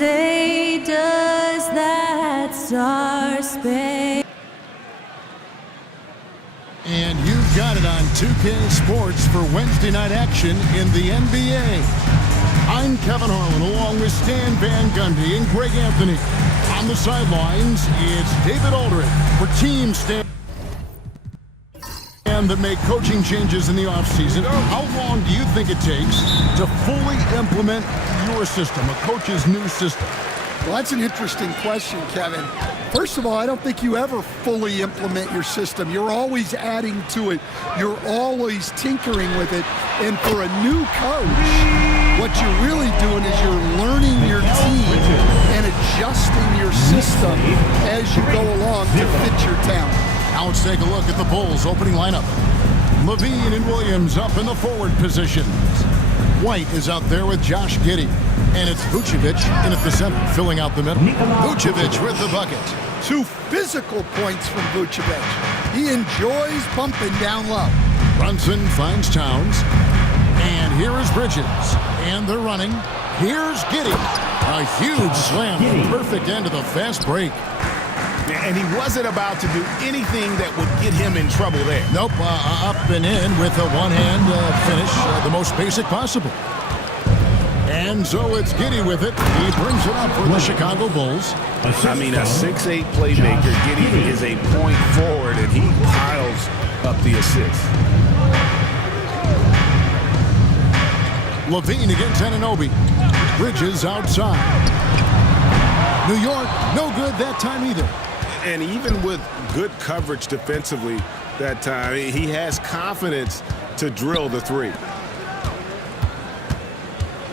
Say, does that star space? And you've got it on 2K Sports for Wednesday night action in the NBA. I'm Kevin Harlan along with Stan Van Gundy and Greg Anthony. On the sidelines, it's David Aldridge for Team Stan that make coaching changes in the offseason. How long do you think it takes to fully implement your system, a coach's new system? Well, that's an interesting question, Kevin. First of all, I don't think you ever fully implement your system. You're always adding to it. You're always tinkering with it. And for a new coach, what you're really doing is you're learning your team and adjusting your system as you go along to fit your talent. Now let's take a look at the Bulls' opening lineup. Levine and Williams up in the forward positions. White is out there with Josh Giddey. And it's Vucevic in at the center, filling out the middle. Vucevic with the bucket. 2 physical points from Vucevic. He enjoys bumping down low. Brunson finds Towns. And here is Bridges. And they're running. Here's Giddey. A huge slam. Perfect end of the fast break. And he wasn't about to do anything that would get him in trouble there. Nope, up and in with a one-hand finish, the most basic possible. And so it's Giddey with it. He brings it up for the Chicago Bulls. I mean, a 6'8" playmaker. Giddey is a point forward, and he piles up the assists. Levine against Anunoby. Bridges outside. New York, no good that time either. And even with good coverage defensively that time, he has confidence to drill the three.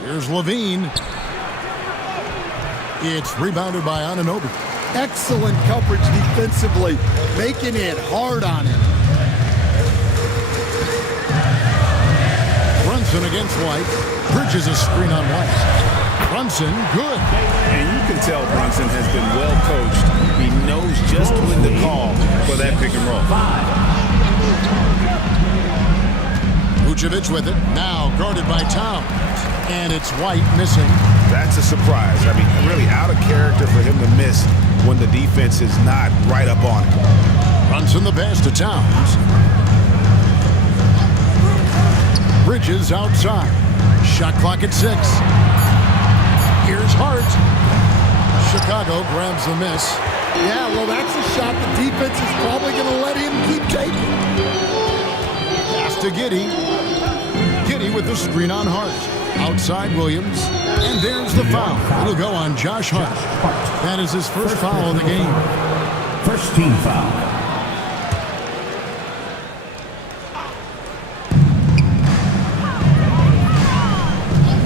Here's Levine. It's rebounded by Anunoby. Excellent coverage defensively, making it hard on him. Brunson against White. Bridges a screen on White. Brunson, good. And you can tell Brunson has been well coached. He knows just when to call for that pick and roll. Vucevic with it. Now guarded by Towns. And it's White missing. That's a surprise. I mean, really out of character for him to miss when the defense is not right up on him. Brunson the pass to Towns. Bridges outside. Shot clock at 6. Here's Hart. Chicago grabs the miss. Yeah, well, that's a shot the defense is probably going to let him keep taking. Pass to Giddey. Giddey with the screen on Hart. Outside Williams. And there's the foul. It'll go on Josh Hart. That is his first foul of the game. First team foul.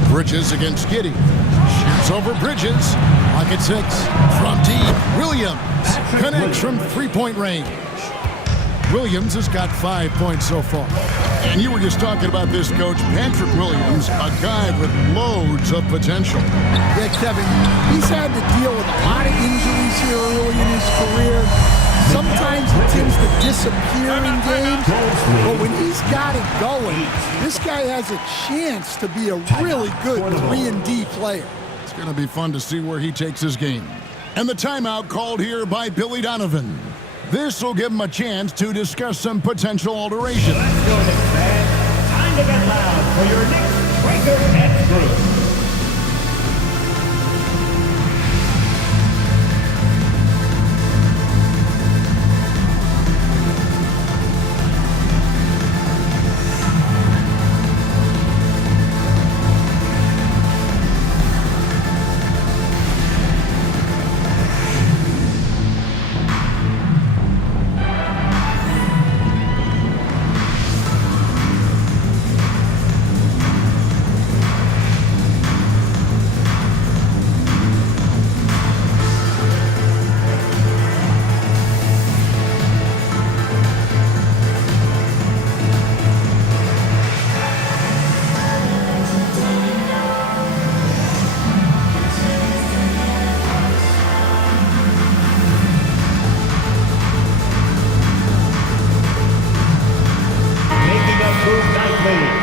Bridges against Giddey. Shoots over Bridges. Pocket 6. From deep. Williams connects from three-point range. Williams has got 5 points so far. And you were just talking about this coach, Patrick Williams, a guy with loads of potential. Yeah, Kevin, he's had to deal with a lot of injuries here early in his career. Sometimes he tends to disappear in games, but when he's got it going, this guy has a chance to be a really good 3-and-D player. It's going to be fun to see where he takes his game. And the timeout called here by Billy Donovan. This will give him a chance to discuss some potential alterations. Let's go, Knicks fans. Time to get loud for your Knicks Breaker X group.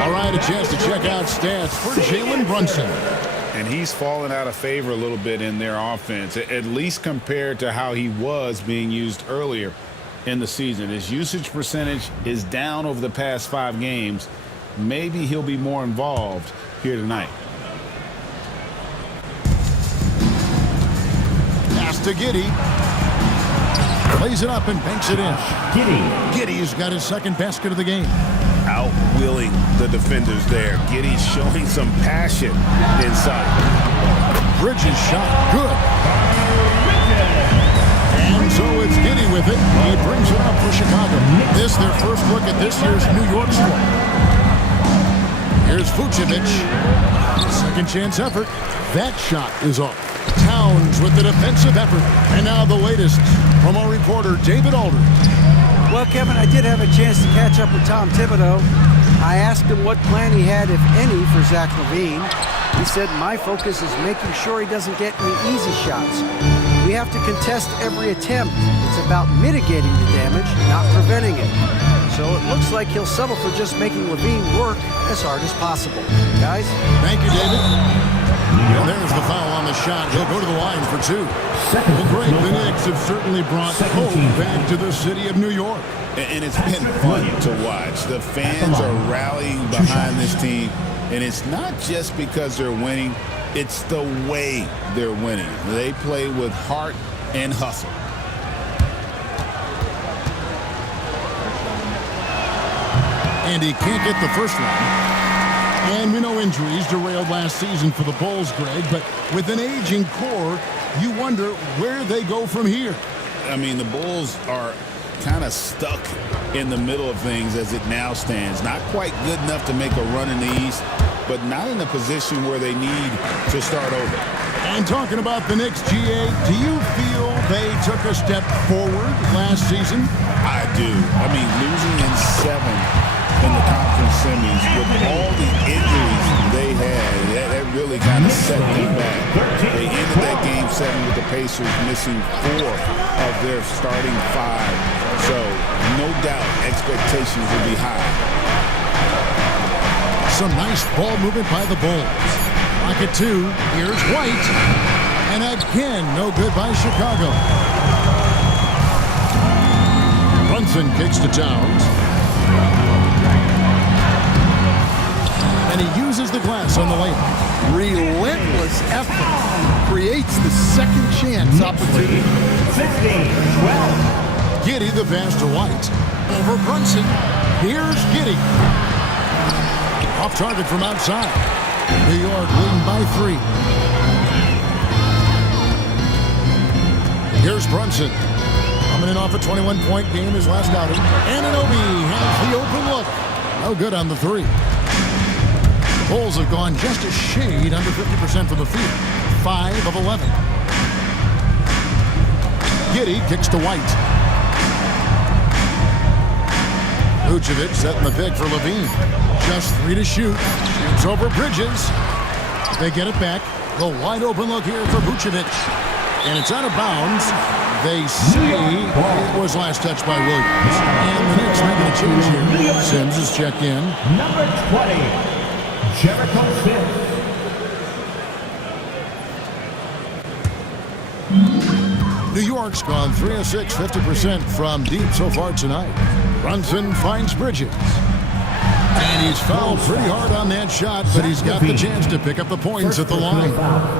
All right, a chance to check out stats for Jalen Brunson. and he's fallen out of favor a little bit in their offense, at least compared to how he was being used earlier in the season. His usage percentage is down over the past 5 games. Maybe he'll be more involved here tonight. Pass to Giddey. Plays it up and banks it in. Giddey's got his second basket of the game. Outwheeling the defenders there. Giddey's showing some passion inside. Bridges shot good. And so it's Giddey with it. He brings it up for Chicago. This their first look at this year's New York squad. Here's Vucevic. Second chance effort. That shot is off. Towns with the defensive effort. And now the latest from our reporter, David Aldridge. Well, Kevin, I did have a chance to catch up with Tom Thibodeau. I asked him what plan he had, if any, for Zach LaVine. He said, my focus is making sure he doesn't get any easy shots. We have to contest every attempt. It's about mitigating the damage, not preventing it. So it looks like he'll settle for just making LaVine work as hard as possible. Guys? Thank you, David. And there's the foul on the shot. He'll go to the line for 2. Well, great. The Knicks have certainly brought hope back to the city of New York. And it's been fun to watch. The fans are rallying behind this team. And it's not just because they're winning. It's the way they're winning. They play with heart and hustle. And he can't get the first one. And we know injuries derailed last season for the Bulls, Greg, but with an aging core, you wonder where they go from here. I mean, the Bulls are kind of stuck in the middle of things as it now stands. Not quite good enough to make a run in the East, but not in a position where they need to start over. And talking about the Knicks, GA, do you feel they took a step forward last season? I do. I mean, losing in 7 in the conference semis with all the injuries they had, that really kind of set them back. They ended that game 7 with the Pacers missing 4 of their starting 5. So no doubt expectations will be high. Some nice ball movement by the Bulls. Pocket 2. Here's White. And again, no good by Chicago. Brunson kicks to Towns. And he uses the glass on the layup. Relentless effort creates the second chance opportunity. 16-12. Giddey the pass to White. Over Brunson. Here's Giddey. Off target from outside. New York leading by 3. Here's Brunson. Coming in off a 21-point game his last outing. Anunoby has the open look. No good on the 3. The Bulls have gone just a shade under 50% from the field. 5 of 11. Giddey kicks to White. Vucevic setting the pick for LaVine. Just 3 to shoot. Shoots over Bridges. They get it back. The wide open look here for Vucevic. And it's out of bounds. They say it was last touched by Williams. And the Knicks making a change here. Sims is checked in. Number 20, Jericho Sims. New York's gone 3 of 6, 50% from deep so far tonight. Brunson finds Bridges. And he's fouled pretty hard on that shot, but he's got the chance to pick up the points at the line.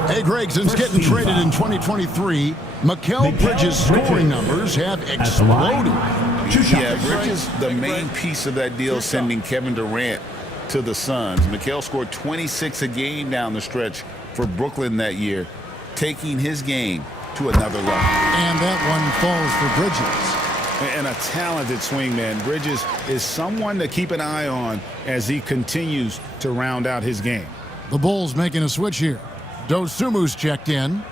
Hey, Greg, since getting traded in 2023, Mikal Bridges' scoring numbers have exploded. Yeah, Bridges, the main piece of that deal, sending Kevin Durant to the Suns. Mikal scored 26 a game down the stretch for Brooklyn that year, taking his game to another level. And that one falls for Bridges. And a talented swingman. Bridges is someone to keep an eye on as he continues to round out his game. The Bulls making a switch here. Dosumu's checked in.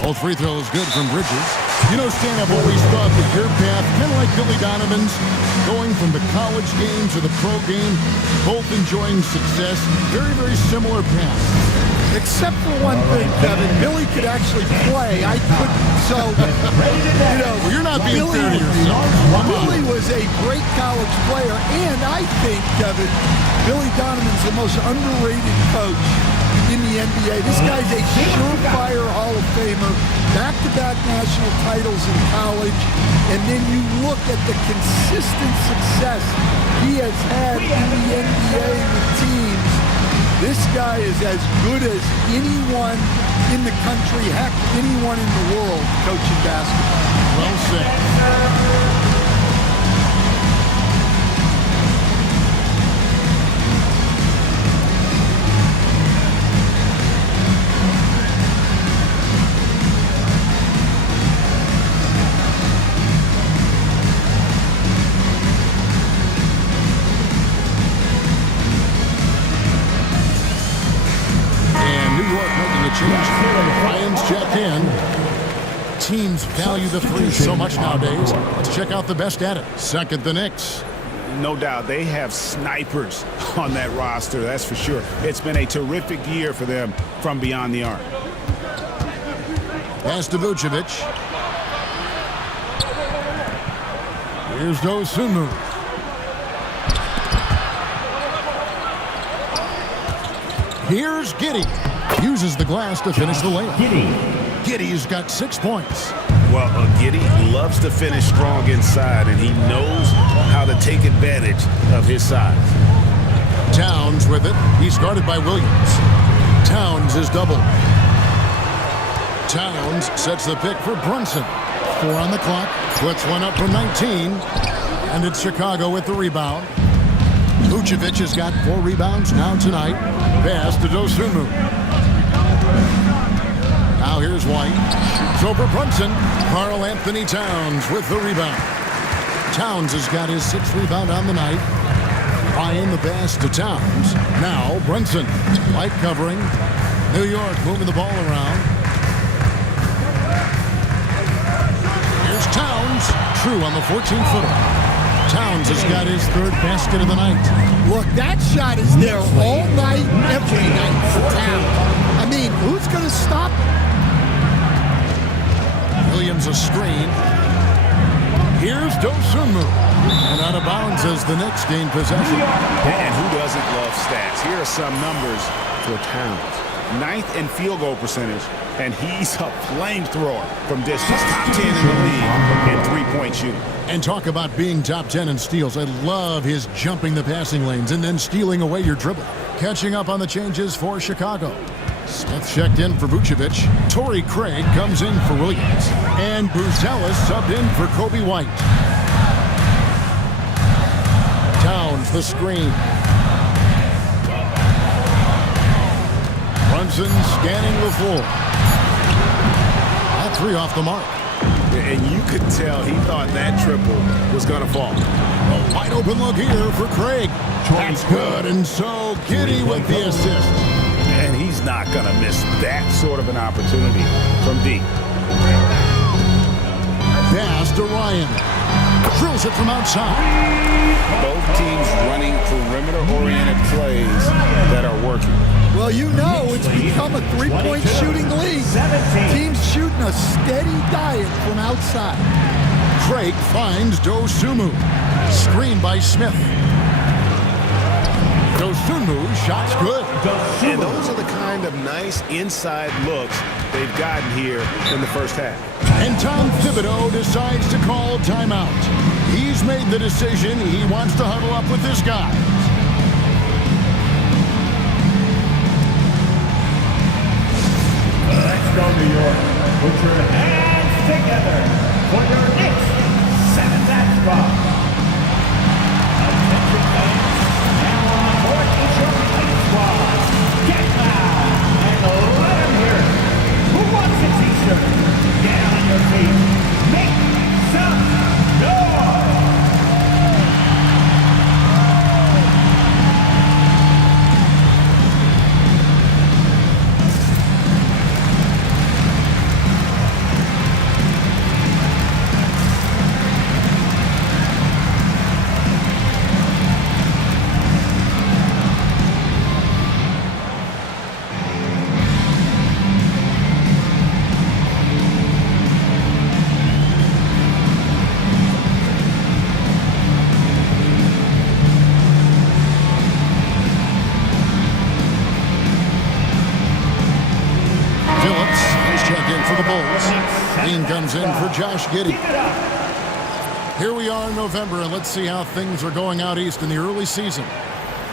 Both free throws good from Bridges. You know, Stan, I've always thought that your path, kind of like Billy Donovan's, going from the college game to the pro game, both enjoying success, very, very similar path. Except for one thing, Kevin. Billy could actually play. I couldn't. So, you know, Well, you're not being fair to yourself. Billy was a great college player, and I think, Kevin, Billy Donovan's the most underrated coach in the NBA. This guy's a surefire Hall of Famer, back-to-back national titles in college, and then you look at the consistent success he has had in the NBA with teams. This guy is as good as anyone in the country, heck, anyone in the world coaching basketball. Well said. Ryan's checked in. Teams value the three so much nowadays. Let's check out the best at it. Second, the Knicks. No doubt, they have snipers on that roster, that's for sure. It's been a terrific year for them from beyond the arc. Pass to Vucevic. Here's Dosunmu. Here's Giddey. Uses the glass to finish the layup. Giddey's got 6 points. Well, Giddey loves to finish strong inside, and he knows how to take advantage of his size. Towns with it. He's guarded by Williams. Towns is doubled. Towns sets the pick for Brunson. 4 on the clock. Puts one up from 19. And it's Chicago with the rebound. Vucevic has got 4 rebounds now tonight. Pass to Dosunmu. Now here's White. Shoots over Brunson. Karl Anthony Towns with the rebound. Towns has got his 6th rebound on the night. Ryan the pass to Towns. Now Brunson. White covering. New York moving the ball around. Here's Towns. True on the 14-footer. Towns has got his 3rd basket of the night. Look, that shot is there all night, every night for Towns. I mean, who's going to stop him? Williams a screen. Here's Dosunmu. And out of bounds as the Knicks gain possession. And who doesn't love stats? Here are some numbers for Towns. 9th in field goal percentage, and he's a flamethrower from distance. Top 10 in the league in three-point shooting. And talk about being top 10 in steals. I love his jumping the passing lanes and then stealing away your dribble. Catching up on the changes for Chicago. Smith checked in for Vucevic. Torrey Craig comes in for Williams. And Buzelis subbed in for Kobe White. Towns the screen. Brunson scanning the floor. That 3 off the mark. And you could tell he thought that triple was going to fall. A wide open look here for Craig. That's good, and so Giddey with the assist. And he's not going to miss that sort of an opportunity from deep. Pass to Ryan. Drills it from outside. Both teams running perimeter-oriented plays that are working. Well, you know, it's become a 3-point shooting league. Teams shooting a steady diet from outside. Craig finds Dosunmu. Screen by Smith. Dosunmu, shot's good. And those are the kind of nice inside looks they've gotten here in the first half. And Tom Thibodeau decides to call timeout. He's made the decision. He wants to huddle up with this guy. Let's go, New York. Put your hands together for your Knicks 7th spot. Attention fans, now on the court is your Knicks squad. Get loud and let them hear it. Who wants a t-shirt? Get on your feet. Make some noise. for the Bulls. Dean comes in for Josh Giddey. Here we are in November, and let's see how things are going out east in the early season.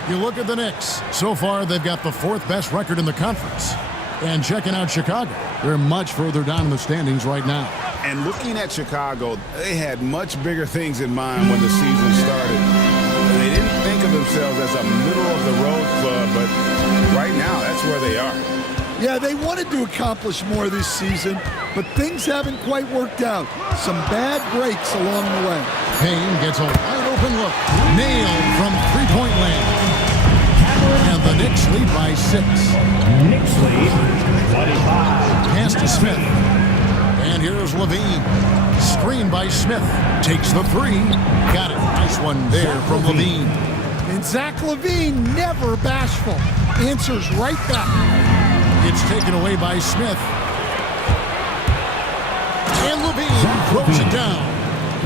You look at the Knicks. So far, they've got the 4th best record in the conference. And checking out Chicago, they're much further down in the standings right now. And looking at Chicago, they had much bigger things in mind when the season started. They didn't think of themselves as a middle-of-the-road club, but right now, that's where they are. Yeah, they wanted to accomplish more this season, but things haven't quite worked out. Some bad breaks along the way. Payne gets a wide-open look. Nailed from three-point land. And the Knicks lead by 6. Knicks lead 25. Pass to Smith. And here's Levine. Screen by Smith. Takes the 3. Got it. Nice one there from Levine. And Zach LaVine, never bashful. Answers right back. It's taken away by Smith. And Levine throws it down.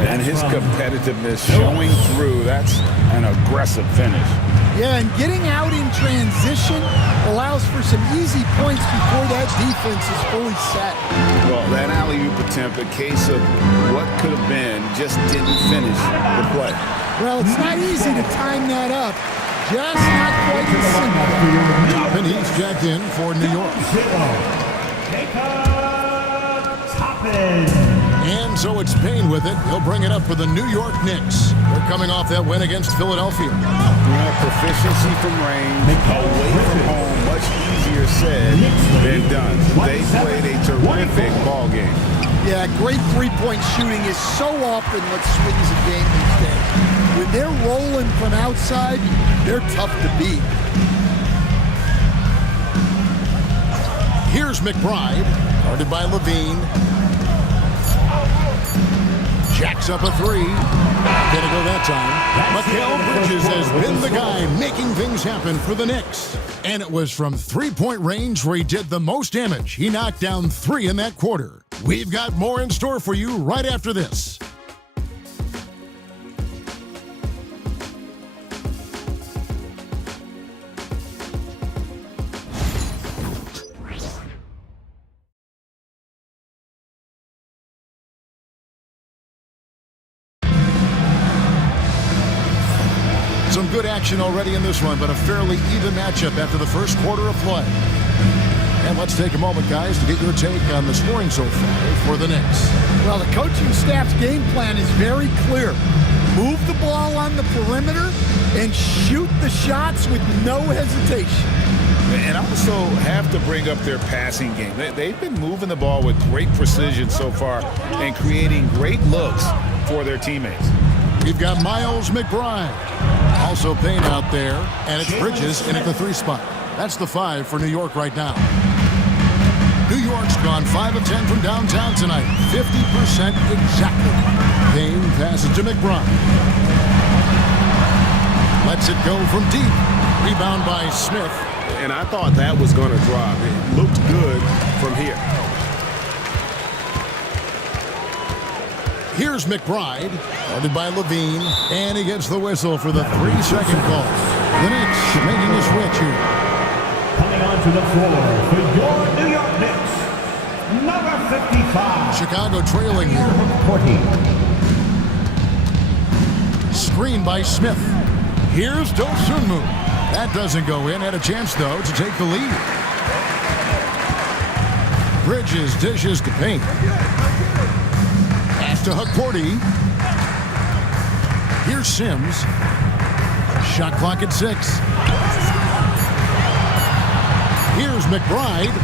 And his competitiveness showing through. That's an aggressive finish. Yeah, and getting out in transition allows for some easy points before that defense is fully set. Well, that alley-oop attempt, a case of what could have been, just didn't finish the play. Well, it's not easy to time that up. Just not quite as simple. And he's jacked in for New York. And so it's Payne with it. He'll bring it up for the New York Knicks. They're coming off that win against Philadelphia. Proficiency from range, away from home, much easier said than done. They played a terrific ball game. Yeah, great three-point shooting is so often what swings a game these days. When they're rolling from outside, they're tough to beat. Here's McBride, guarded by Levine. Jacks up a 3. Not gonna go that time. Mikal Bridges has been the guy making things happen for the Knicks. And it was from three-point range where he did the most damage. He knocked down 3 in that quarter. We've got more in store for you right after this. Some good action already in this one, but a fairly even matchup after the first quarter of play. And let's take a moment, guys, to get your take on the scoring so far for the Knicks. Well, the coaching staff's game plan is very clear. Move the ball on the perimeter and shoot the shots with no hesitation. And also have to bring up their passing game. They've been moving the ball with great precision so far and creating great looks for their teammates. We've got Miles McBride. Also Payne out there, and it's Bridges in at the 3 spot. That's the 5 for New York right now. New York's gone 5 of 10 from downtown tonight. 50% exactly. Payne passes to McBride. Lets it go from deep. Rebound by Smith. And I thought that was going to drop. It looked good from here. Here's McBride, guarded by Levine, and he gets the whistle for the 3-second call. The Knicks making a switch here. Coming onto the floor for your New York Knicks, number 55. Chicago trailing here. 40. Screen by Smith. Here's Dosunmu. That doesn't go in. Had a chance, though, to take the lead. Bridges dishes to Payne. To Hakordi. Here's Sims. Shot clock at 6. Here's McBride.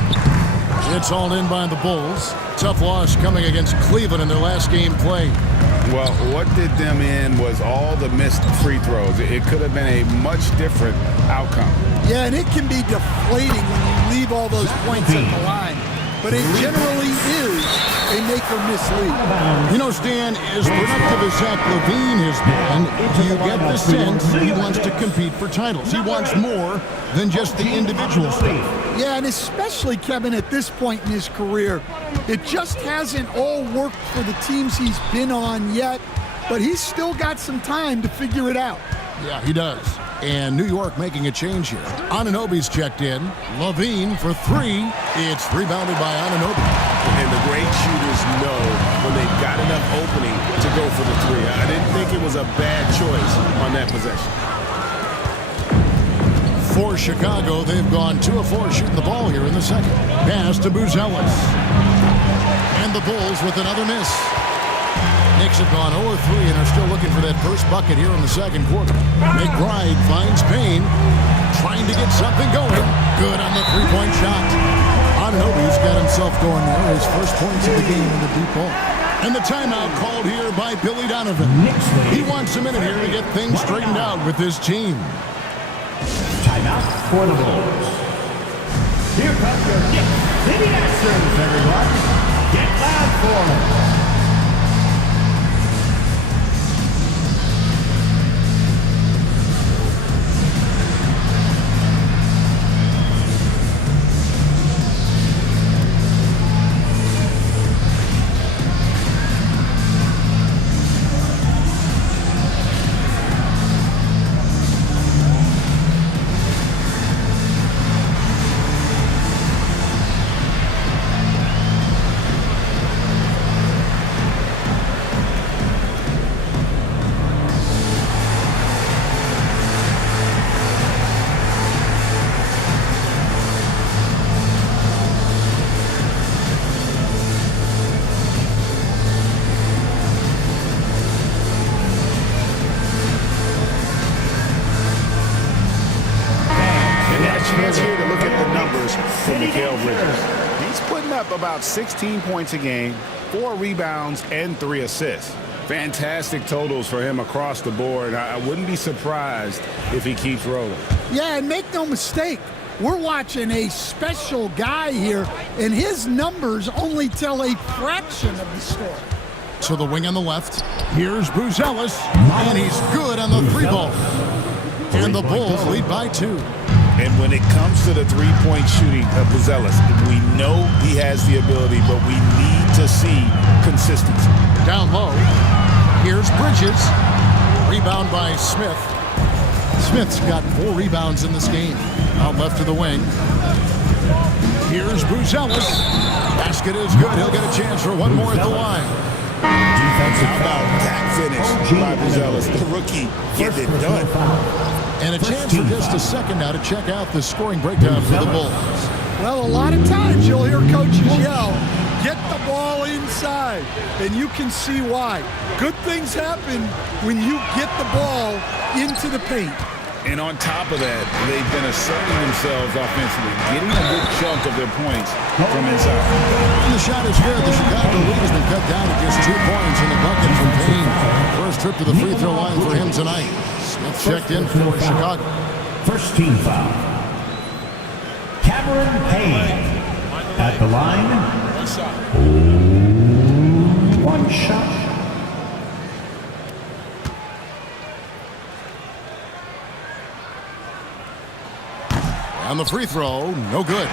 It's all in by the Bulls. Tough loss coming against Cleveland in their last game played. Well, what did them in was all the missed free throws. It could have been a much different outcome. Yeah, and it can be deflating when you leave all those points at the line. But it generally is a make or miss lead. You know, Stan, as productive as Zach LaVine has been, you get the sense he wants to compete for titles. He wants more than just the individual stuff. Yeah, and especially, Kevin, at this point in his career, it just hasn't all worked for the teams he's been on yet, but he's still got some time to figure it out. Yeah, he does. And New York making a change here. Anunoby's checked in. Levine for 3. It's rebounded by Anunoby. And the great shooters know when they've got enough opening to go for the three. I didn't think it was a bad choice on that possession. For Chicago, they've gone 2 of 4 shooting the ball here in the second. Pass to Buzelis. And the Bulls with another miss. Knicks have gone 0 of 3 and are still looking for that first bucket here in the second quarter. McBride finds Payne, trying to get something going. Good on the three-point shot. Anunoby's got himself going there. His first points of the game in the deep ball. And the timeout called here by Billy Donovan. He wants a minute here to get things straightened out with this team. Timeout for the Bulls. Here comes your Knicks City Masters, everyone. Get loud for them. Here to look at the numbers for Mikal Bridges. He's putting up about 16 points a game, 4 rebounds, and 3 assists. Fantastic totals for him across the board. I wouldn't be surprised if he keeps rolling. Yeah, and make no mistake, we're watching a special guy here, and his numbers only tell a fraction of the story. To the wing on the left. Here's Buzelis, and he's good on the three ball. And the Bulls lead by 2. And when it comes to the three-point shooting of Buzelis, we know he has the ability, but we need to see consistency. Down low. Here's Bridges. Rebound by Smith. Smith's got 4 rebounds in this game. Out left to the wing. Here's Buzelis. Basket is good. He'll get a chance for one more at the line. How about that finish by Buzelis, the rookie, getting it done. And a chance for just a second now to check out the scoring breakdown for the Bulls. Well, a lot of times you'll hear coaches yell, get the ball inside, and you can see why. Good things happen when you get the ball into the paint. And on top of that, they've been asserting themselves offensively, getting a good chunk of their points from inside. And the shot is good. The Chicago lead has been cut down to just 2 points in the bucket from Payne. First trip to the free throw line for him tonight. Smith checked in for Chicago. First team foul. Cameron Payne at the line. One shot. On the free throw, no good.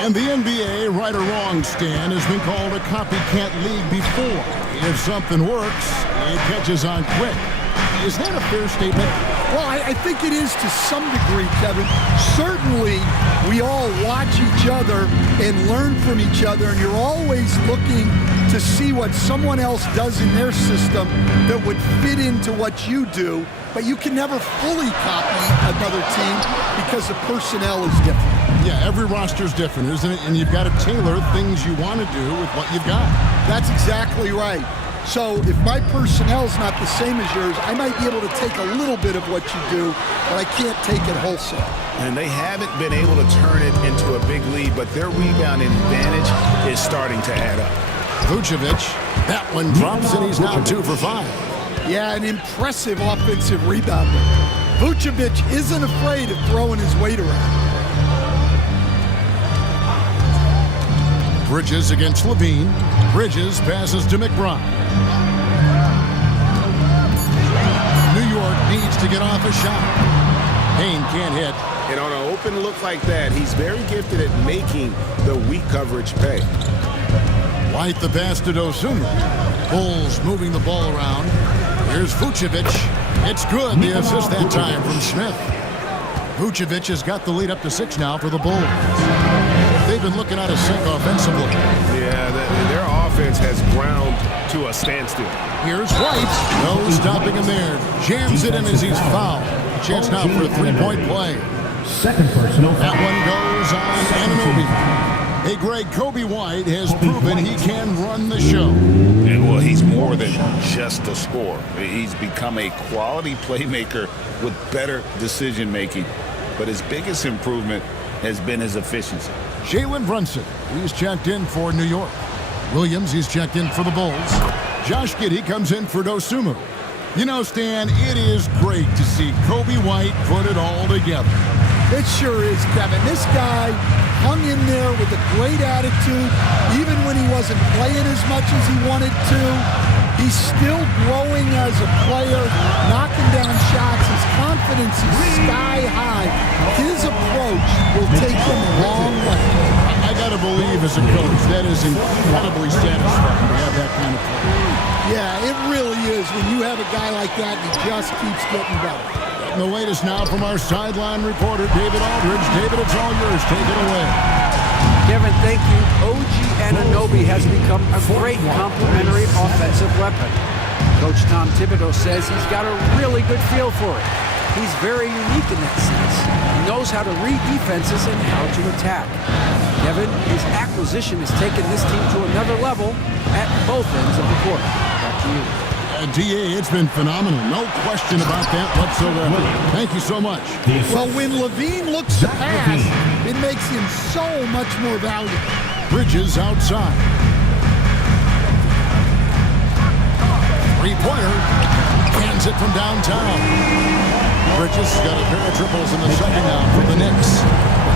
And the NBA, right or wrong, Stan, has been called a copycat league before. If something works, it catches on quick. Is that a fair statement? Well, I think it is to some degree, Kevin. Certainly, we all watch each other and learn from each other, and you're always looking to see what someone else does in their system that would fit into what you do, but you can never fully copy another team because the personnel is different. Yeah, every roster's different, isn't it? And you've got to tailor things you want to do with what you've got. That's exactly right. So if my personnel's not the same as yours, I might be able to take a little bit of what you do, but I can't take it wholesale. And they haven't been able to turn it into a big lead, but their rebounding advantage is starting to add up. Vucevic, that one drops, and he's now 2 for 5. Yeah, an impressive offensive rebounder. Vucevic isn't afraid of throwing his weight around. Bridges against Levine. Bridges passes to McBride. New York needs to get off a shot. Payne can't hit. And on an open look like that, he's very gifted at making the weak coverage pay. White the pass to Dosunmu. Bulls moving the ball around. Here's Vucevic. It's good. The assist that time from Smith. Vucevic has got the lead up to 6 now for the Bulls. They've been looking out of sync offensively. Yeah, their offense has ground to a standstill. Here's White. No stopping him there. Jams it in as he's fouled. Chance now for a three-point play. Second personal. That one goes on Anunoby. Hey, Greg, Kobe White has proven he can run the show. And well, he's more than just a scorer. He's become a quality playmaker with better decision-making. But his biggest improvement has been his efficiency. Jalen Brunson, he's checked in for New York. Williams, he's checked in for the Bulls. Josh Giddey comes in for Dosunmu. You know, Stan, it is great to see Kobe White put it all together. It sure is, Kevin. This guy hung in there with a great attitude, even when he wasn't playing as much as he wanted to. He's still growing as a player, knocking down shots. His confidence is sky high. His approach will take him a long way. I got to believe as a coach, that is incredibly satisfying to have that kind of play. Yeah, it really is when you have a guy like that and he just keeps getting better. And the latest now from our sideline reporter, David Aldridge. David, it's all yours. Take it away. Kevin, thank you. OG Anunoby has become a great complementary offensive weapon. Coach Tom Thibodeau says he's got a really good feel for it. He's very unique in that sense. He knows how to read defenses and how to attack. Kevin, his acquisition has taken this team to another level at both ends of the court. Back to you. DA, it's been phenomenal. No question about that whatsoever. Thank you so much. Well, when Levine looks to pass, it makes him so much more valuable. Bridges outside. Three-pointer. Hands it from downtown. Bridges got a pair of triples in the second now for the Knicks.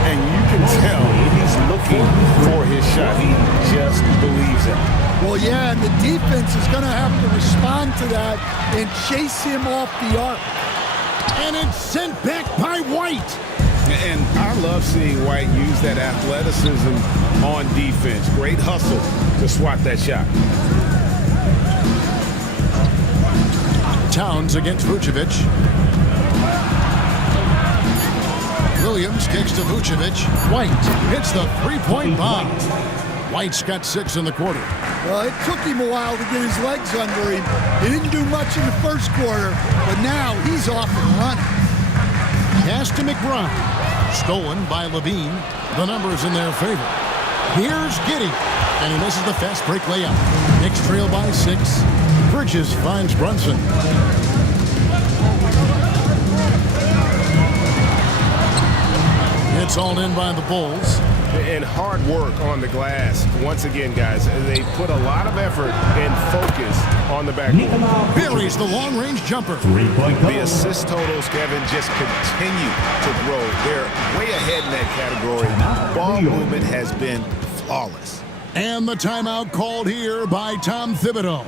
And you can tell he's looking for his shot. He just believes it. Well, yeah, and the defense is going to have to respond to that and chase him off the arc. And it's sent back by White. And I love seeing White use that athleticism on defense. Great hustle to swat that shot. Towns against Vucevic. Williams kicks to Vucevic. White hits the three-point bomb. White's got 6 in the quarter. Well, it took him a while to get his legs under him. He didn't do much in the first quarter, but now he's off and running. Pass to McBride. Stolen by Levine. The numbers in their favor. Here's Giddey. And he misses the fast break layup. Knicks trail by 6. Bridges finds Brunson. It's all in by the Bulls. And hard work on the glass. Once again, guys, they put a lot of effort and focus on the backcourt. Buries the long-range jumper. The assist totals, Kevin, just continue to grow. They're way ahead in that category. Ball movement has been flawless. And the timeout called here by Tom Thibodeau.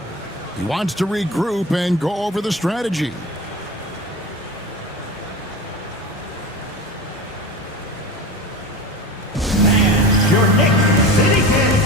He wants to regroup and go over the strategy. Your Knicks City Kings.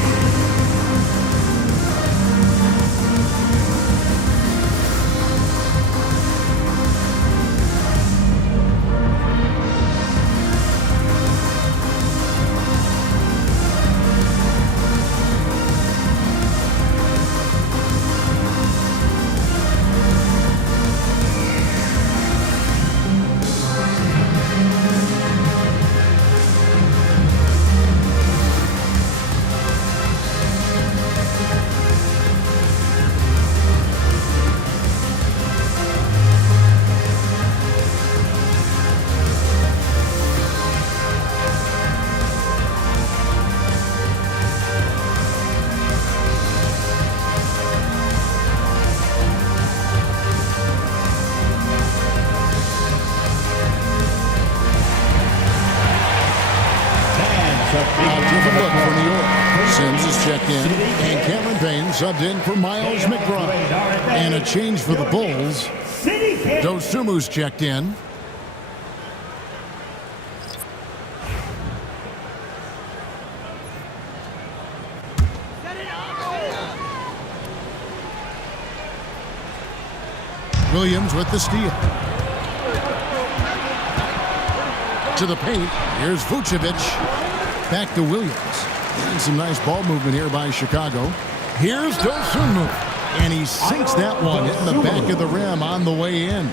Different look for New York. Sims is checked in, and Cameron Payne subbed in for Miles McBride. And a change for the Bulls. Dosumu's checked in. Williams with the steal. To the paint. Here's Vucevic. back to Williams. And some nice ball movement here by Chicago. Here's Dosunmu. And he sinks that one in the back of the rim on the way in.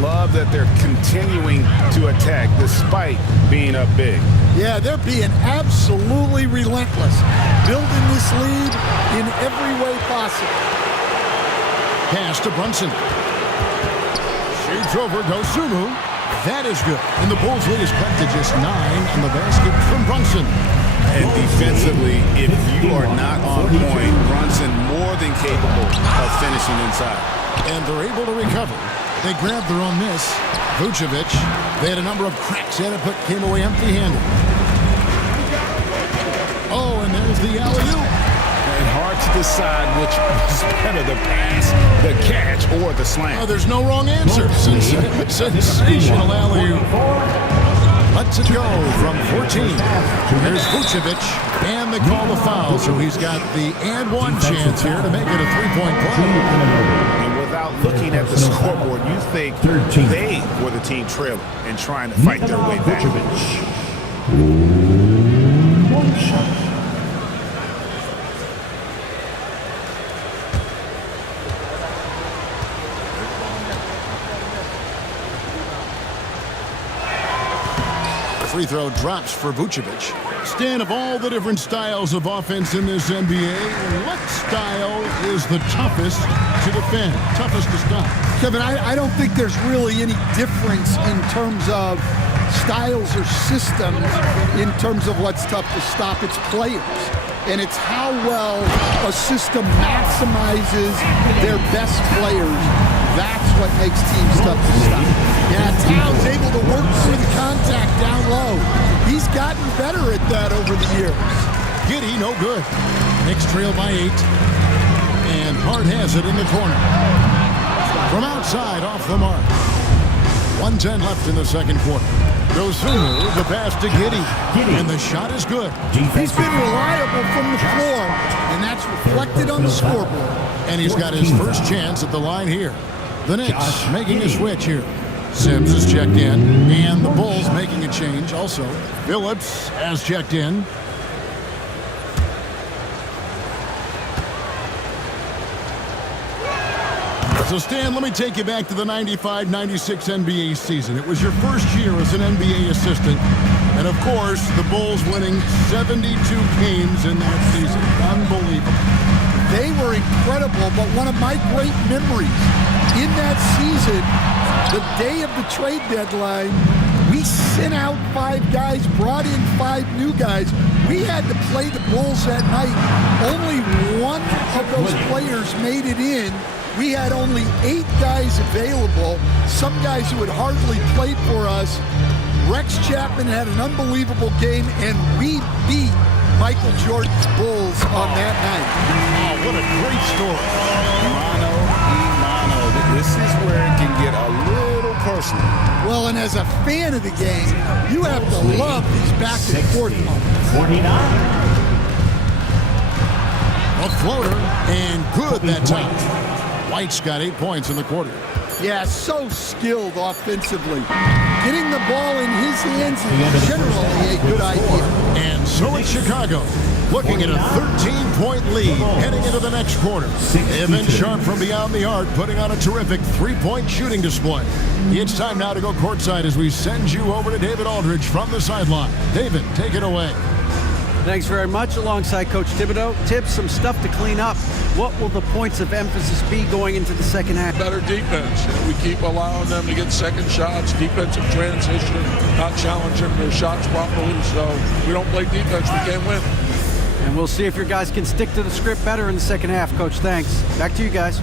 Love that they're continuing to attack despite being up big. Yeah, they're being absolutely relentless, building this lead in every way possible. Pass to Brunson. Shoots over Dosunmu. That is good. And the Bulls lead is cut to just 9 on the basket from Brunson. And defensively, if you are not on point, Brunson more than capable of finishing inside. And they're able to recover. They grabbed their own miss. Vucevic, they had a number of cracks at it, but came away empty-handed. Oh, and there's the alley-oop. And hard to decide which was better, the pass, the catch, or the slam. Oh, there's no wrong answer. Sensational alley-oop. Lets it go from 14. There's Vucevic, and they call the foul, so he's got the and-one chance here to make it a three-point play. And without looking at the scoreboard, you think they were the team trailing and trying to fight their way back. One shot. Free throw drops for Vucevic. Stan, of all the different styles of offense in this NBA, what style is the toughest to defend, toughest to stop? Kevin, I don't think there's really any difference in terms of styles or systems in terms of what's tough to stop. It's players. And it's how well a system maximizes their best players. That's what makes teams tough to stop. Yeah, Towns able to work through the contact down low. He's gotten better at that over the years. Giddey, no good. Knicks trail by 8. And Hart has it in the corner. From outside, off the mark. 1:10 left in the second quarter. Dosunmu, the pass to Giddey. And the shot is good. He's been reliable from the floor, and that's reflected on the scoreboard. And he's got his first chance at the line here. The Knicks making a switch here. Sims is checked in, and the Bulls making a change also. Phillips has checked in. So, Stan, let me take you back to the 95-96 NBA season. It was your first year as an NBA assistant. And, of course, the Bulls winning 72 games in that season. Unbelievable. They were incredible, but one of my great memories in that season, the day of the trade deadline, we sent out 5 guys, brought in 5 new guys. We had to play the Bulls that night. Only one of those players made it in. We had only 8 guys available, some guys who had hardly played for us. Rex Chapman had an unbelievable game, and we beat Michael Jordan's Bulls on that night. Oh, what a great story. Mano y mano. This is where it can get a little personal. Well, and as a fan of the game, you have to love these back-and-forth moments. 49. A floater, and good that time. White's got 8 points in the quarter. Yeah, so skilled offensively. Getting the ball in his hands is generally a good idea. And so it's Chicago, looking at a 13-point lead heading into the next quarter. They have been sharp from beyond the arc, putting on a terrific 3-point shooting display. It's time now to go courtside as we send you over to David Aldridge from the sideline. David, take it away. Thanks very much. Alongside Coach Thibodeau, Tibbs, some stuff to clean up. What will the points of emphasis be going into the second half? Better defense. We keep allowing them to get second shots, defensive transition, not challenging their shots properly. So we don't play defense, we can't win. And we'll see if your guys can stick to the script better in the second half, Coach. Thanks. Back to you guys.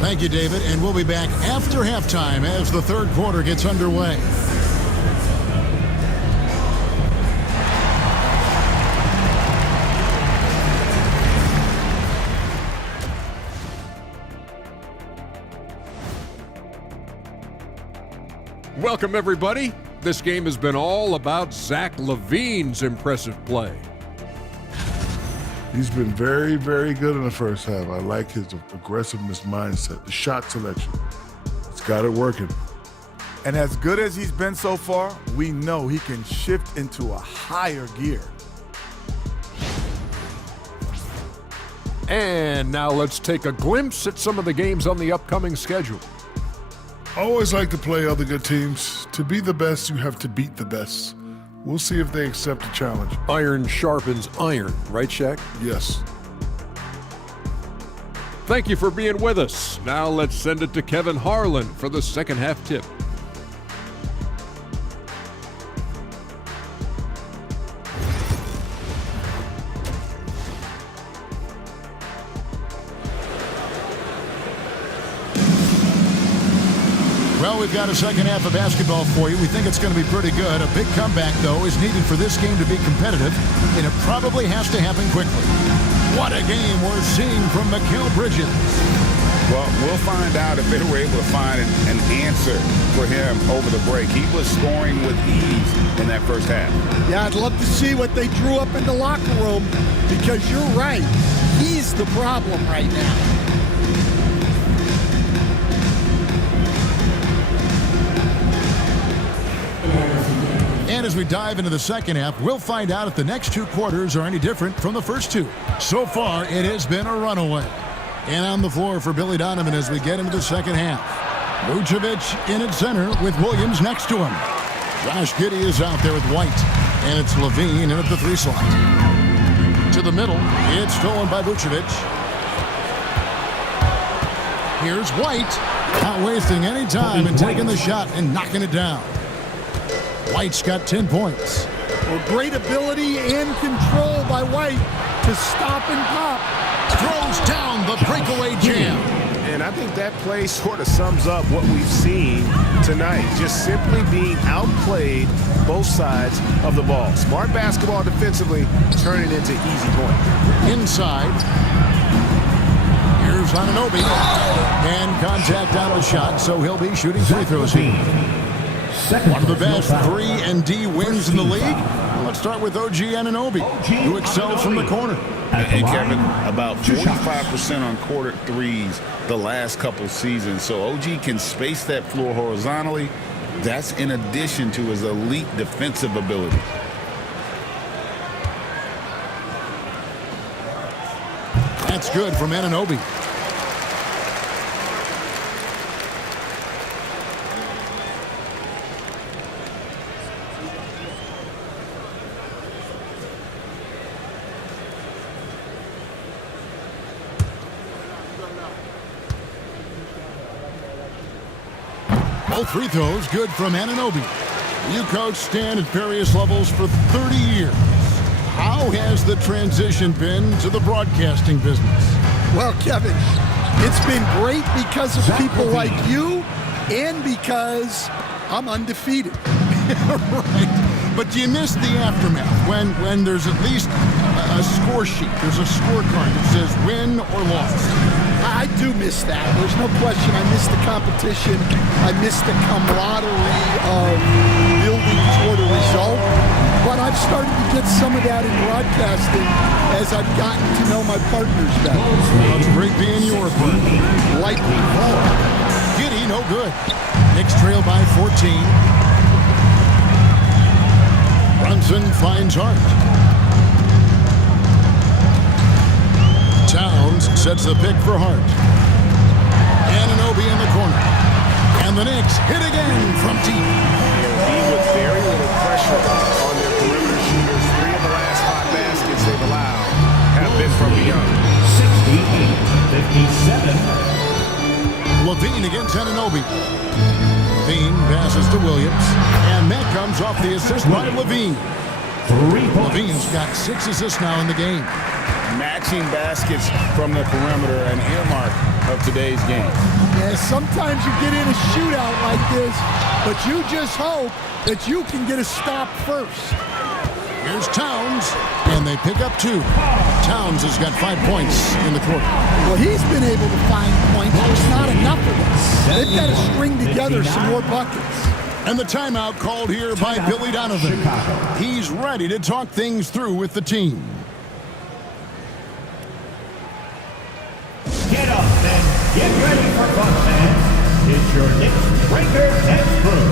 Thank you, David. And we'll be back after halftime as the third quarter gets underway. Welcome, everybody. This game has been all about Zach LaVine's impressive play. He's been very, very good in the first half. I like his aggressiveness mindset, the shot selection. He's got it working. And as good as he's been so far, we know he can shift into a higher gear. And now let's take a glimpse at some of the games on the upcoming schedule. I always like to play other good teams. To be the best, you have to beat the best. We'll see if they accept the challenge. Iron sharpens iron, right, Shaq? Yes. Thank you for being with us. Now let's send it to Kevin Harlan for the second half tip. Well, we've got a second half of basketball for you. We think it's going to be pretty good. A big comeback, though, is needed for this game to be competitive, and it probably has to happen quickly. What a game we're seeing from Mikal Bridges. Well, we'll find out if they were able to find an answer for him over the break. He was scoring with ease in that first half. Yeah, I'd love to see what they drew up in the locker room, because you're right. He's the problem right now. And as we dive into the second half, we'll find out if the next two quarters are any different from the first two. So far, it has been a runaway. And on the floor for Billy Donovan as we get into the second half. Vucevic in at center with Williams next to him. Josh Giddey is out there with White. And it's Levine in at the 3 slot. To the middle, it's stolen by Vucevic. Here's White, not wasting any time and taking the shot and knocking it down. White's got 10 points. Well, great ability and control by White to stop and pop. Throws down the breakaway jam. And I think that play sort of sums up what we've seen tonight. Just simply being outplayed both sides of the ball. Smart basketball defensively, turning into easy points. Inside. Here's Anunoby. And contact on the shot, so he'll be shooting free throws here. One of the best 3-and-D wins in the league. Well, let's start with OG Anunoby, who excels from the corner. And Kevin, about 45% on quarter threes the last couple seasons. So OG can space that floor horizontally. That's in addition to his elite defensive ability. That's good from Anunoby. Both free throws good from Anunoby. You coached Stan at various levels for 30 years. How has the transition been to the broadcasting business? Well, Kevin, it's been great because of people like you and because I'm undefeated. Right. But do you miss the aftermath when there's at least a score sheet? There's a scorecard that says win or loss. I do miss that. There's no question. I miss the competition. I miss the camaraderie of building toward a result. But I've started to get some of that in broadcasting as I've gotten to know my partners better. Well, it's great being your partner. Like before. Giddey, no good. Knicks trail by 14. Brunson finds Hart. Towns sets the pick for Hart. Anunoby in the corner. And the Knicks hit again from deep. With very little pressure on their perimeter shooters. 3 of the last 5 baskets they've allowed have been from beyond. 68-57. Levine against Anunoby. Levine passes to Williams. And that comes off the assist by Levine. Levine's got 6 assists now in the game. Matching baskets from the perimeter, an earmark of today's game. Yeah, sometimes you get in a shootout like this, but you just hope that you can get a stop first. Here's Towns, and they pick up 2. Towns has got 5 points in the quarter. Well, he's been able to find points. There's not enough of them. They've got to string together some more buckets. And the timeout called here by Billy Donovan. He's ready to talk things through with the team. Get up and get ready for fun, fans. It's your Knicks Breaker and Crew.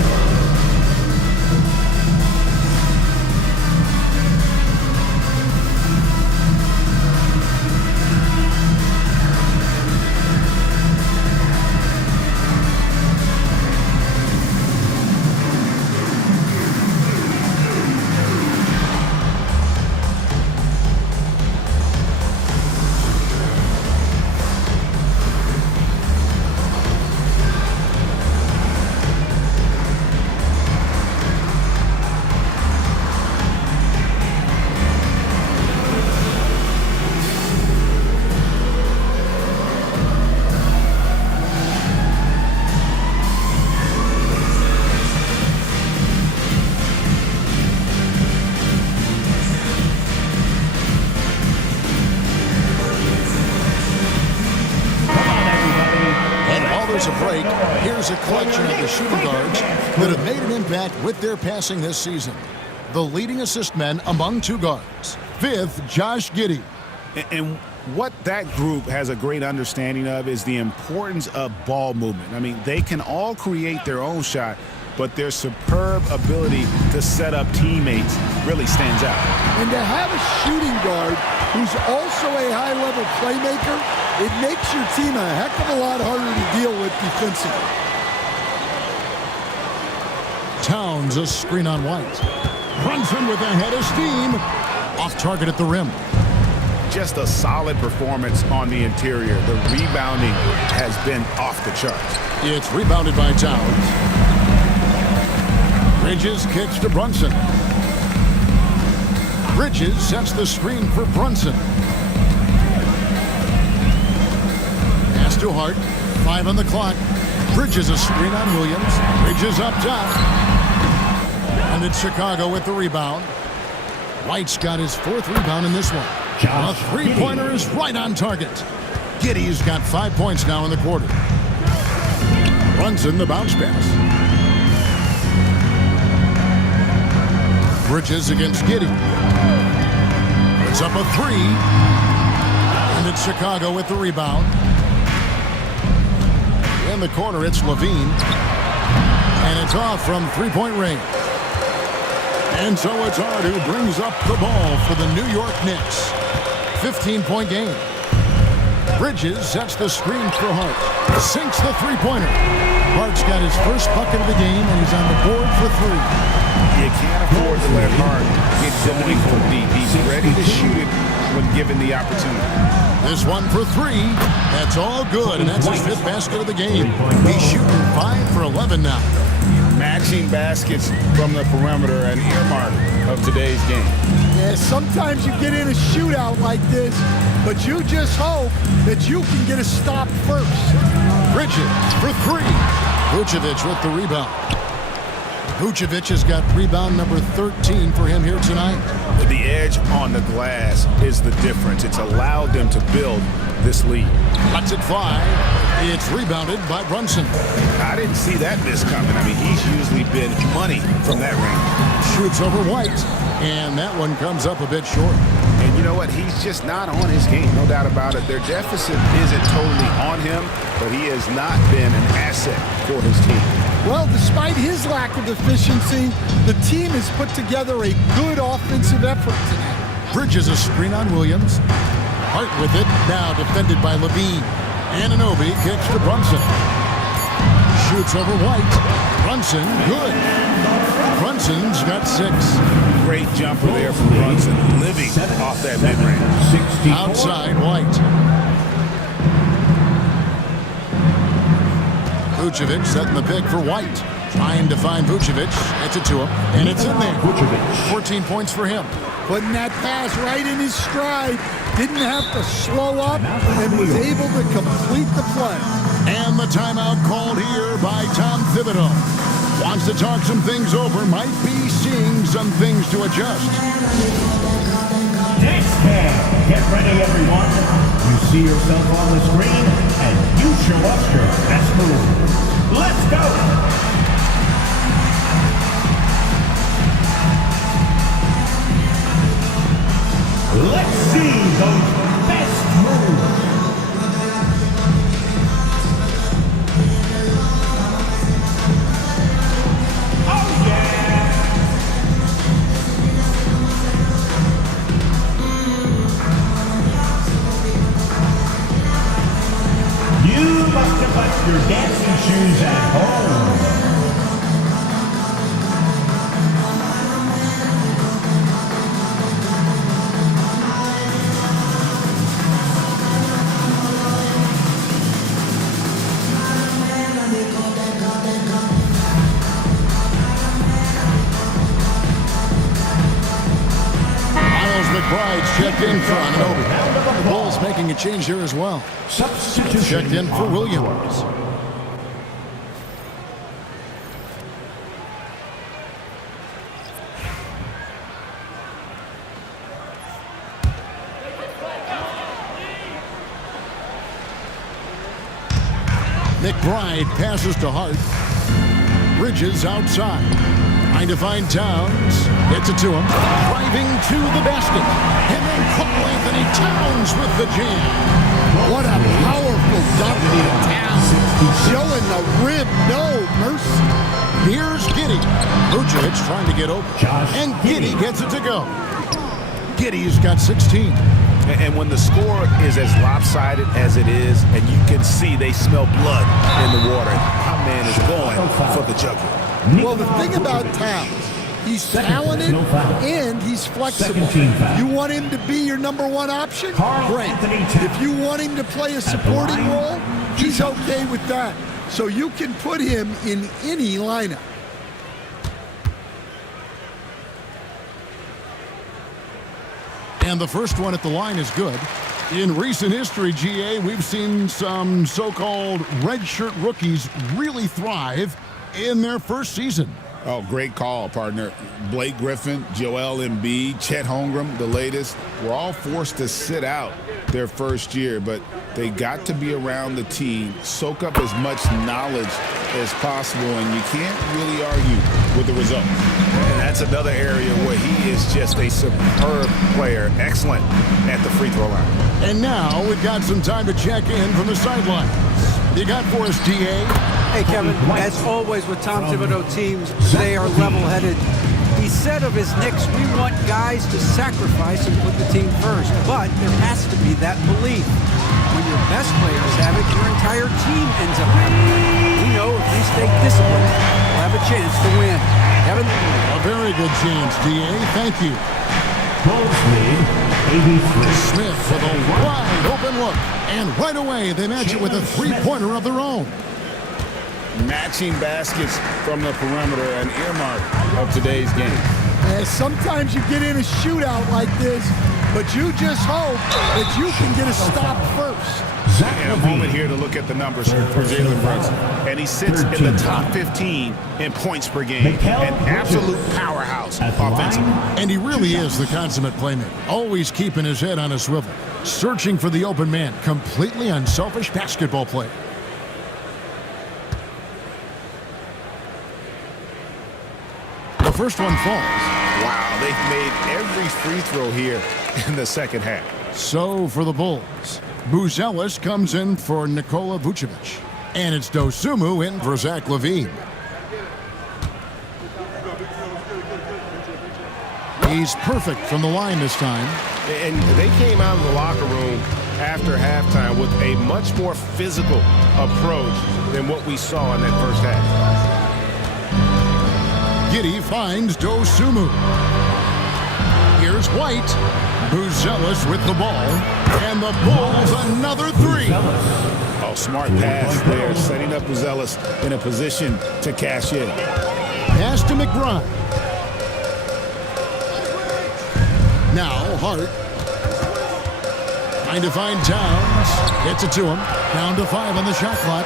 offensive break. Here's a collection of the shooting guards that have made an impact with their passing this season. The leading assist men among two guards. Fifth, Josh Giddey. And what that group has a great understanding of is the importance of ball movement. I mean, they can all create their own shot, but their superb ability to set up teammates really stands out. And to have a shooting guard who's also a high-level playmaker, it makes your team a heck of a lot harder to deal with defensively. Towns, a screen on White. Brunson with a head of steam. Off target at the rim. Just a solid performance on the interior. The rebounding has been off the charts. It's rebounded by Towns. Bridges kicks to Brunson. Bridges sets the screen for Brunson. Pass to Hart. 5 on the clock. Bridges a screen on Williams. Bridges up top. And it's Chicago with the rebound. White's got his 4th rebound in this one. A three-pointer is right on target. Giddey's got 5 points now in the quarter. Brunson the bounce pass. Bridges against Giddey. It's up a 3. And it's Chicago with the rebound. In the corner, it's Levine. And it's off from three-point range. And so it's Hart who brings up the ball for the New York Knicks. 15-point game. Bridges sets the screen for Hart. Sinks the three-pointer. Hart's got his first bucket of the game, and he's on the board for 3. You can't afford to let Hart get going from deep. He's ready to shoot it when given the opportunity. This one for 3. That's all good, and that's his 5th basket of the game. He's shooting 5 for 11 now. Matching baskets from the perimeter, an earmark of today's game. Yeah, sometimes you get in a shootout like this, but you just hope that you can get a stop first. Bridges for 3. Vucevic with the rebound. Vucevic has got rebound number 13 for him here tonight. The edge on the glass is the difference. It's allowed them to build this lead. Lets it fly. It's rebounded by Brunson. I didn't see that miss coming. I mean, he's usually been money from that range. Shoots over White, and that one comes up a bit short. And you know what? He's just not on his game, no doubt about it. Their deficit isn't totally on him, but he has not been an asset for his team. Well, despite his lack of efficiency, the team has put together a good offensive effort tonight. Bridges a screen on Williams. Hart with it, now defended by Levine. Anunoby kicks to Brunson. Shoots over White. Brunson, good. Brunson's got 6. Great jumper there from Brunson, living off that mid-range. Outside White. Vucevic setting the pick for White. Trying to find Vucevic. Gets it to him, and it's in there. 14 points for him. Putting that pass right in his stride. Didn't have to slow up and was able to complete the play. And the timeout called here by Tom Thibodeau. Wants to talk some things over. Might be seeing some things to adjust. Next half. Get ready, everyone. You see yourself on the screen, and you show us your best move. Let's go. Let's see those best moves. Oh, yeah. You must have left your dancing shoes at home. McBride's checked in for Anunoby. The Bulls making a change here as well. Checked in for Williams. McBride passes to Hart. Bridges outside. Trying to find Towns. Gets it to him. Driving to the basket. And then Carl Anthony Towns with the jam. What a powerful dunk by Towns. Showing the rim. No mercy. Here's Giddey. Vucevic trying to get open. And Giddey gets it to go. Giddey's got 16. And when the score is as lopsided as it is, and you can see they smell blood in the water, our man is going for the jugular. Well, the thing about Towns, he's talented and he's flexible. You want him to be your number one option? Great. If you want him to play a supporting role, he's okay with that. So you can put him in any lineup. And the first one at the line is good. In recent history, GA, we've seen some so-called redshirt rookies really thrive in their first season. Oh, great call, partner. Blake Griffin, Joel Embiid, Chet Holmgren, the latest, were all forced to sit out their first year, but they got to be around the team, soak up as much knowledge as possible, and you can't really argue with the result. And that's another area where he is just a superb player, excellent at the free throw line. And now we've got some time to check in from the sidelines. You got for us, DA? Hey, Kevin, as always with Tom Thibodeau teams, they are level-headed. He said of his Knicks, we want guys to sacrifice and put the team first, but there has to be that belief. When your best players have it, your entire team ends up having it. We know if we stay disciplined, we'll have a chance to win. Kevin? A very good chance, DA. Thank you. Bulls lead 83. Smith with a wide open look. And right away, they match it with a three-pointer of their own. Matching baskets from the perimeter, an earmark of today's game. Sometimes you get in a shootout like this, but you just hope that you can get a stop first. And a moment here to look at the numbers for Jalen Brunson. And he sits in the top 15 in points per game. An absolute powerhouse offensively. And he really is the consummate playmaker. Always keeping his head on a swivel. Searching for the open man. Completely unselfish basketball player. The first one falls. Wow, they've made every free throw here in the second half. So for the Bulls, Buzelis comes in for Nikola Vucevic. And it's Dosumu in for Zach LaVine. He's perfect from the line this time. And they came out of the locker room after halftime with a much more physical approach than what we saw in that first half. Giddey finds Dosumu. Here's White. Buzelis with the ball. And the Bulls another three. Oh, smart pass there, setting up Buzelis in a position to cash in. Pass to McBride. Now Hart. Trying to find Towns. Gets it to him. Down to 5 on the shot clock.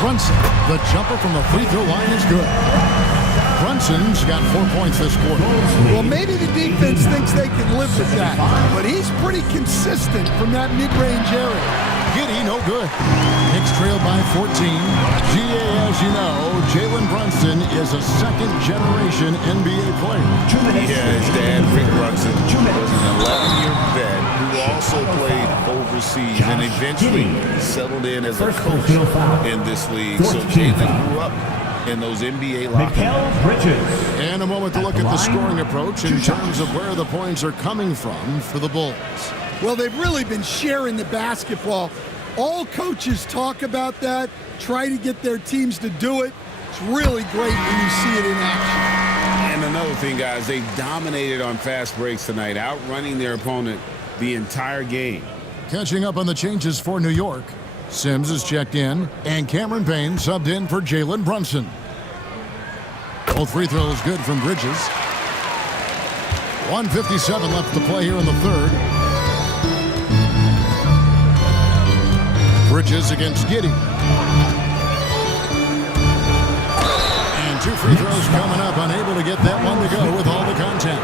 Brunson, the jumper from the free throw line is good. Brunson's got 4 points this quarter. Well, maybe the defense thinks they can live with that, but he's pretty consistent from that mid-range area. Giddey, no good. Knicks trail by 14. GA, as you know, Jalen Brunson is a second-generation NBA player. Yeah, his dad, Rick Brunson, was an 11-year vet who also played overseas and eventually settled in as a coach in this league. So Jalen grew up in those NBA locker rooms. And a moment to look at the scoring approach in terms of where the points are coming from for the Bulls. Well, they've really been sharing the basketball. All coaches talk about that, try to get their teams to do it. It's really great when you see it in action. And another thing, guys, they dominated on fast breaks tonight, outrunning their opponent the entire game. Catching up on the changes for New York. Sims is checked in, and Cameron Payne subbed in for Jalen Brunson. Both free throws good from Bridges. 1:57 left to play here in the third. Bridges against Giddey. And 2 free throws coming up, unable to get that one to go with all the contact.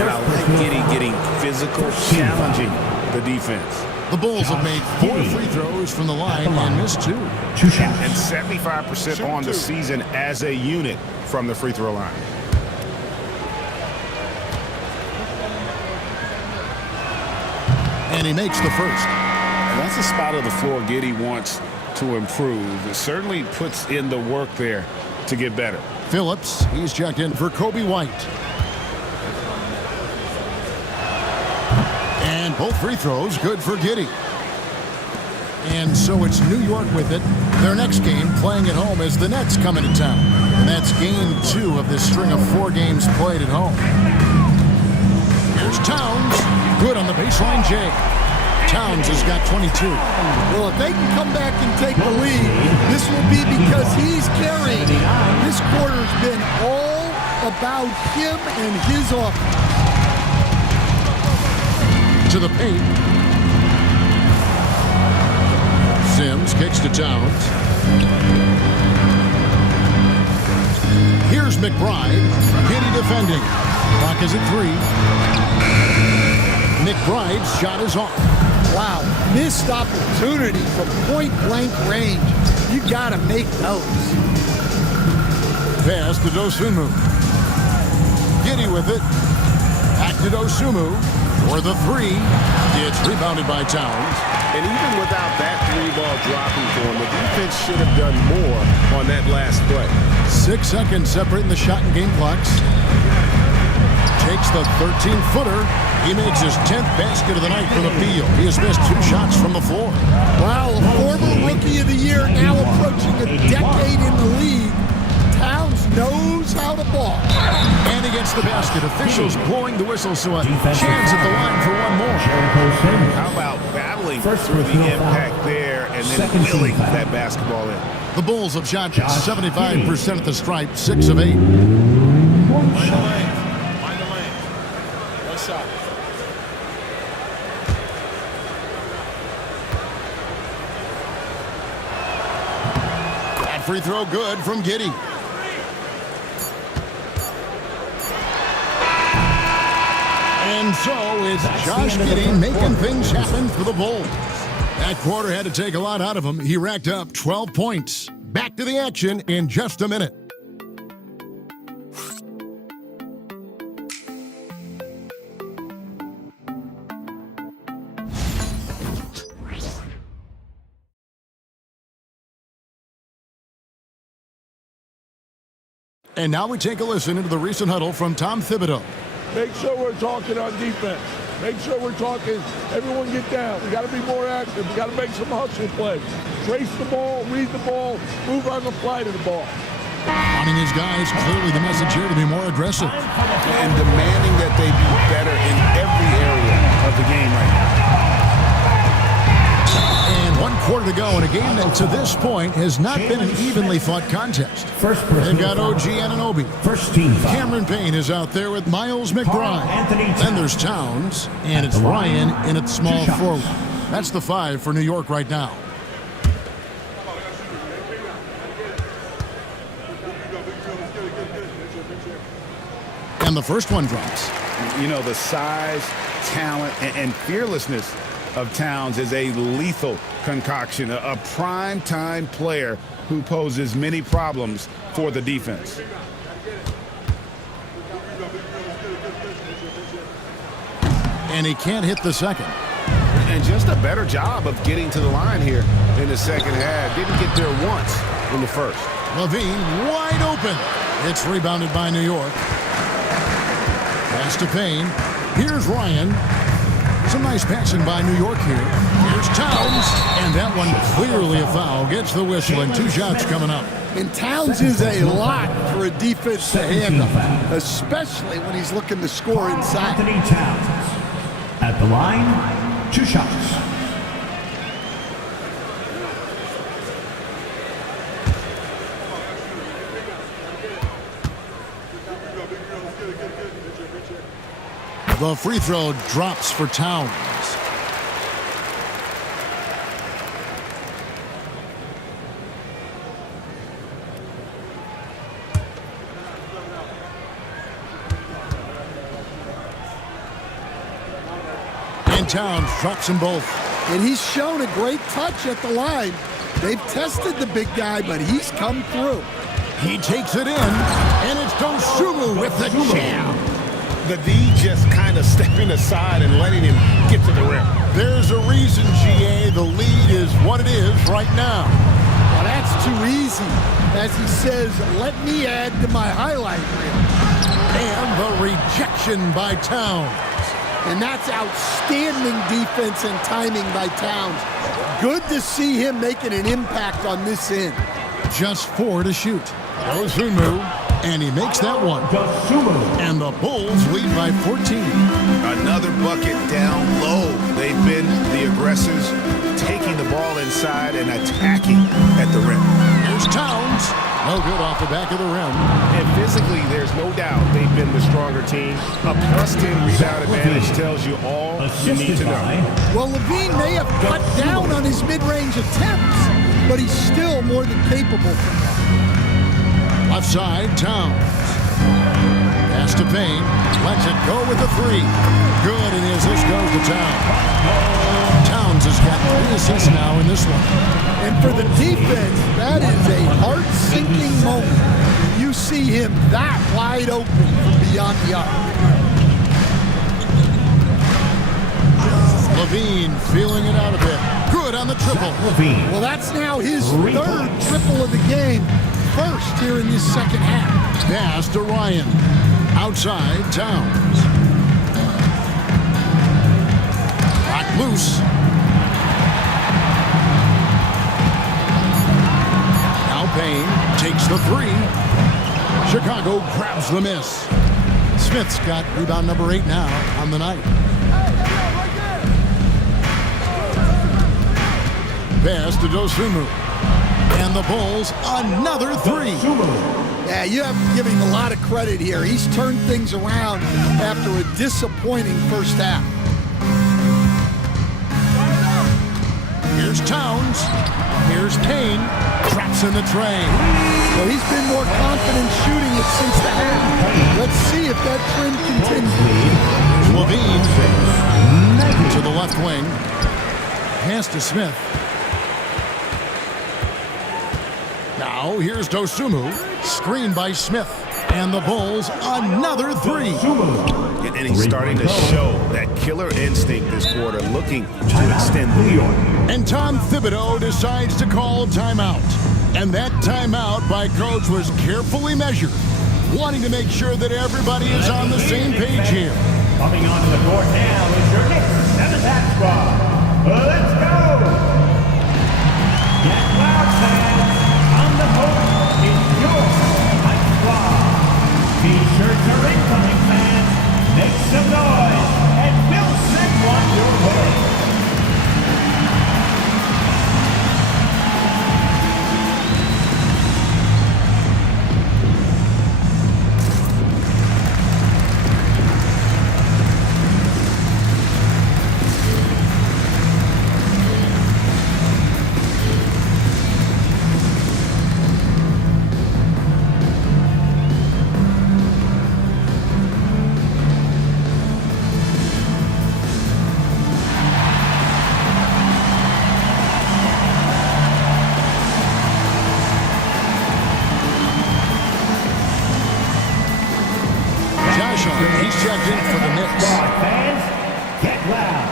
And I like Giddey getting physical, challenging the defense. The Bulls have made 4 free throws from the line and missed 2. And 75% on the season as a unit from the free throw line. And he makes the first. And that's a spot of the floor Giddey wants to improve. It certainly puts in the work there to get better. Phillips, he's checked in for Kobe White. And both free throws good for Giddey. And so it's New York with it. Their next game playing at home as the Nets come into town. And that's game 2 of this string of 4 games played at home. Here's Towns. Good on the baseline J. Towns has got 22. Well, if they can come back and take the lead, this will be because he's carrying. This quarter's been all about him and his offense. To the paint. Sims kicks to Towns. Here's McBride. Giddey defending. Clock is at 3. McBride's shot is off. Wow, missed opportunity from point-blank range. You got to make those. Pass to Dosunmu. Giddey with it. Back to Dosunmu for the 3. It's rebounded by Towns. And even without that 3-ball dropping for him, the defense should have done more on that last play. 6 seconds separating the shot and game clocks. Takes the 13-footer. He makes his 10th basket of the night from the field. He has missed 2 shots from the floor. Wow, a former Rookie of the Year, now approaching a decade in the league. Towns knows how to ball. And he gets the basket. Officials blowing the whistle, so a chance at the line for one more. How about battling through the impact there and then willing that basketball in? The Bulls have shot 75% at the stripe, 6 of 8. That free throw good from Giddey. And so it's Josh Giddey making things happen for the Bulls. That quarter had to take a lot out of him. He racked up 12 points. Back to the action in just a minute. And now we take a listen into the recent huddle from Tom Thibodeau. Make sure we're talking on defense. Make sure we're talking, everyone get down. We got to be more active. We got to make some hustle plays. Trace the ball, read the ball, move on the fly to the ball. Wanting his guys, clearly the message here to be more aggressive. And demanding that they be better in every area of the game right now. And 1 quarter to go in a game that to this point has not been an evenly fought contest. They've got OG Anunoby. First team foul. Cameron Payne is out there with Miles McBride. Then there's Towns, and it's Ryan in at small forward. That's the 5 for New York right now. And the first one drops. You know, the size, talent, and fearlessness of Towns is a lethal concoction, a prime-time player who poses many problems for the defense. And he can't hit the second. And just a better job of getting to the line here in the second half. Didn't get there once in the first. Levine wide open. It's rebounded by New York. Pass to Payne. Here's Ryan. Some nice passing by New York here. Here's Towns. And that one clearly a foul. Gets the whistle and 2 shots coming up. And Towns is a lot for a defense to handle, especially when he's looking to score inside. Anthony Towns at the line, 2 shots. The free throw drops for Towns. And Towns drops them both. And he's shown a great touch at the line. They've tested the big guy, but he's come through. He takes it in, and it's Dosunmu with the jam. The D just kind of stepping aside and letting him get to the rim. There's a reason, GA, the lead is what it is right now. Well, that's too easy. As he says, let me add to my highlight reel. And the rejection by Towns. And that's outstanding defense and timing by Towns. Good to see him making an impact on this end. Just 4 to shoot. Dosunmu, and he makes that one. And the Bulls lead by 14. Another bucket down low. They've been the aggressors, taking the ball inside and attacking at the rim. Here's Towns. No good off the back of the rim. And physically, there's no doubt they've been the stronger team. A +10 rebound advantage tells you all you need to know. Well, Levine may have cut down on his mid-range attempts, but he's still more than capable from that. Left side, Towns. Pass to Payne. Lets it go with the 3. Good, and as this goes to Towns. Towns has got 3 assists now in this one. And for the defense, that is a heart-sinking moment. You see him that wide open from beyond the arc. Levine feeling it out a bit. Good on the triple. Well, that's now his 3rd triple of the game. First here in this second half. Pass to Ryan. Outside, Towns. Locked loose. Now Payne takes the 3. Chicago grabs the miss. Smith's got rebound number 8 now on the night. Pass to Dosunmu. And the Bulls, another 3. Yeah, you have to give him a lot of credit here. He's turned things around after a disappointing first half. Here's Towns. Here's Payne. Traps in the tray. Well, he's been more confident shooting it since the half. Let's see if that trend continues. Levine to the left wing. Pass to Smith. Now here's Dosunmu, screened by Smith, and the Bulls another 3. And he's starting to show that killer instinct this quarter, looking to extend the lead. And Tom Thibodeau decides to call timeout. And that timeout by coach was carefully measured, wanting to make sure that everybody is on the same page here. Coming onto the court now is your Knicks 7th half squad. Let's go! Get loud, fans. On the court is your Knight squad. T-shirts are incoming, fans. Make some noise, and we'll send one your way. He's checked in for the Knicks. Fans, get loud.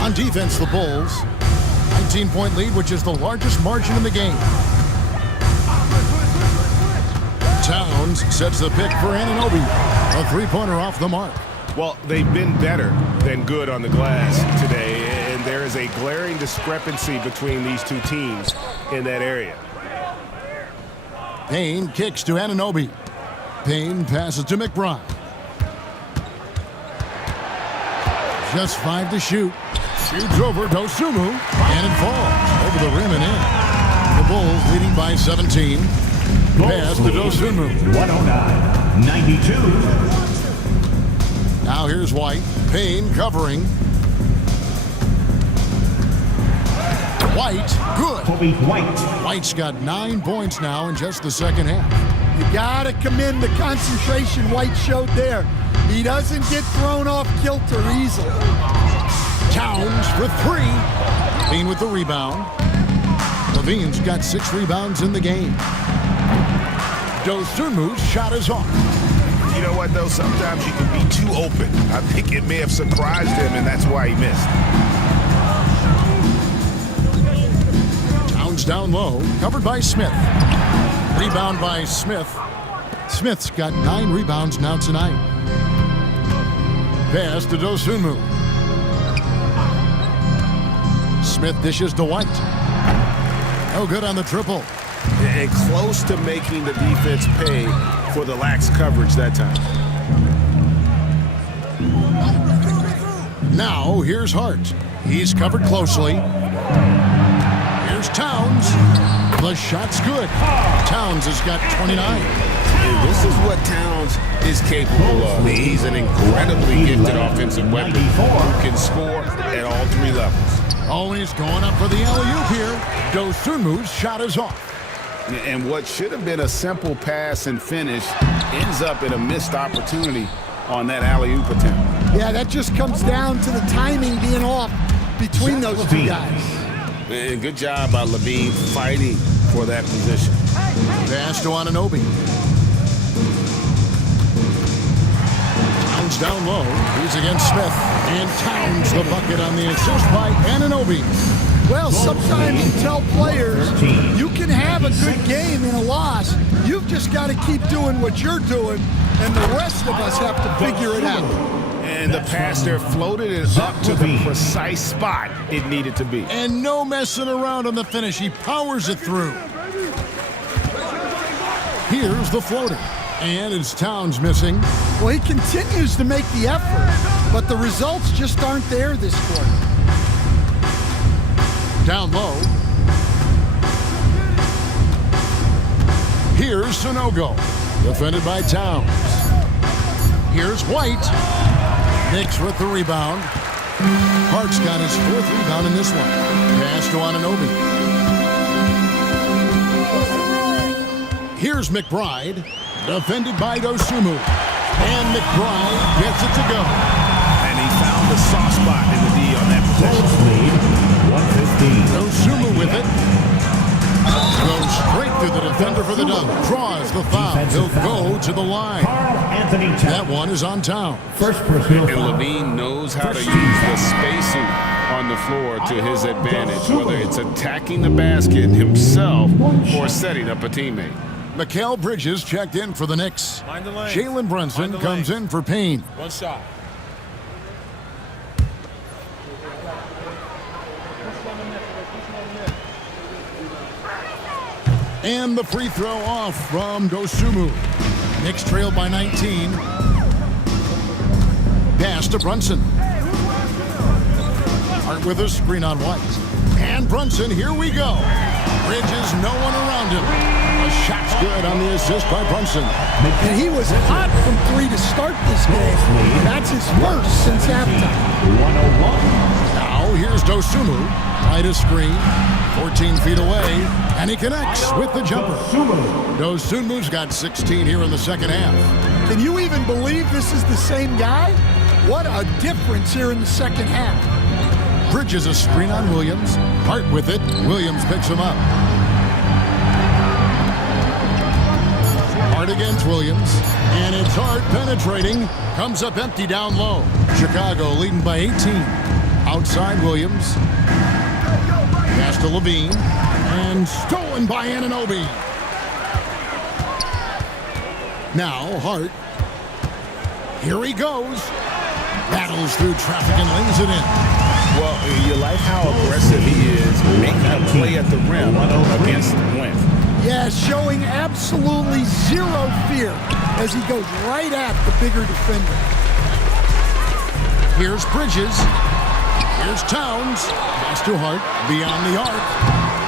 On defense, the Bulls, 19-point lead, which is the largest margin in the game. Towns sets the pick for Anunoby. A 3-pointer off the mark. Well, they've been better than good on the glass today, and there is a glaring discrepancy between these two teams in that area. Payne kicks to Anunoby. Payne passes to McBride. Just 5 to shoot. Shoots over Dosunmu, and it falls over the rim and in. The Bulls leading by 17. Pass to Dosunmu. 109-92. Now here's White. Payne covering. White, good. Kobe White. White's got 9 points now in just the second half. You gotta commend the concentration White showed there. He doesn't get thrown off kilter easily. Towns for 3. Levine with the rebound. Levine's got 6 rebounds in the game. Dosunmu's shot is off. You know what, though? Sometimes you can be too open. I think it may have surprised him, and that's why he missed. Towns down low, covered by Smith. Rebound by Smith. Smith's got 9 rebounds now tonight. Pass to Dosunmu. Smith dishes to White. No good on the triple. And close to making the defense pay for the lax coverage that time. Now, here's Hart. He's covered closely. Here's Towns. The shot's good. Towns has got 29. And this is what Towns is capable of. He's an incredibly gifted offensive weapon who can score at all 3 levels. Oh, and he's going up for the alley-oop here. Dosunmu's shot is off. And what should have been a simple pass and finish ends up in a missed opportunity on that alley-oop attempt. Yeah, that just comes down to the timing being off between those 2 guys. And good job by Levine fighting for that position. Pass to Anunoby. Towns down low. He's against Smith. And Towns the bucket on the assist by Anunoby. Well, sometimes you tell players you can have a good game in a loss. You've just got to keep doing what you're doing, and the rest of us have to figure it out. And the pass there floated it up to the precise spot it needed to be. And no messing around on the finish. He powers it through. Here's the floater. And it's Towns missing. Well, he continues to make the effort, but the results just aren't there this quarter. Down low. Here's Sonogo. Defended by Towns. Here's White. Knicks with the rebound. Hart's got his 4th rebound in this one. Pass to Anunoby. Here's McBride. Defended by Dosunmu. And McBride gets it to go. And he found the soft spot in the D on that possession. Lead, 115. Dosunmu with it. Goes straight through the defender for the dunk. Draws the foul. He'll go to the line. That one is on Town. First personal And Levine knows how to use the spacing on the floor to his advantage, whether it's attacking the basket himself or setting up a teammate. Mikal Bridges checked in for the Knicks. Jalen Brunson comes in for Payne. One shot. And the free throw off from Dosunmu. Knicks trailed by 19. Pass to Brunson. Hart with a screen on White. And Brunson, here we go. Bridges, no one around him. A shot's good on the assist by Brunson. And he was hot from 3 to start this game. That's his worst since halftime. 101. Now here's Dosunmu. Right a screen. 14 feet away. And he connects with the jumper. Dosunmu's got 16 here in the second half. Can you even believe this is the same guy? What a difference here in the second half. Bridges a screen on Williams. Hart with it. Williams picks him up. Hart against Williams. And it's Hart penetrating. Comes up empty down low. Chicago leading by 18. Outside Williams. Pass to Levine. And stolen by Anunoby. Now Hart. Here he goes. Battles through traffic and lays it in. Well, you like how aggressive he is making a play at the rim against length. Yeah, showing absolutely zero fear as he goes right at the bigger defender. Here's Bridges. Here's Towns. Pass to Hart. Beyond the arc.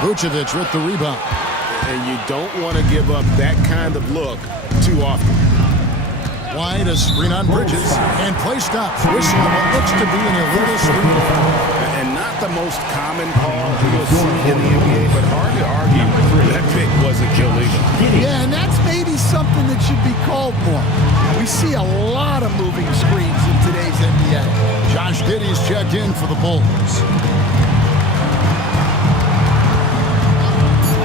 Vucevic with the rebound. And you don't want to give up that kind of look too often. Wide, a screen on Bridges, and play stop. Whistle on what looks to be an illegal screen. And not the most common call you'll see in the NBA, but hard to argue that pick wasn't illegal. Yeah, and that's maybe something that should be called more. We see a lot of moving screens in today's NBA. Josh Giddey's checked in for the Bulls.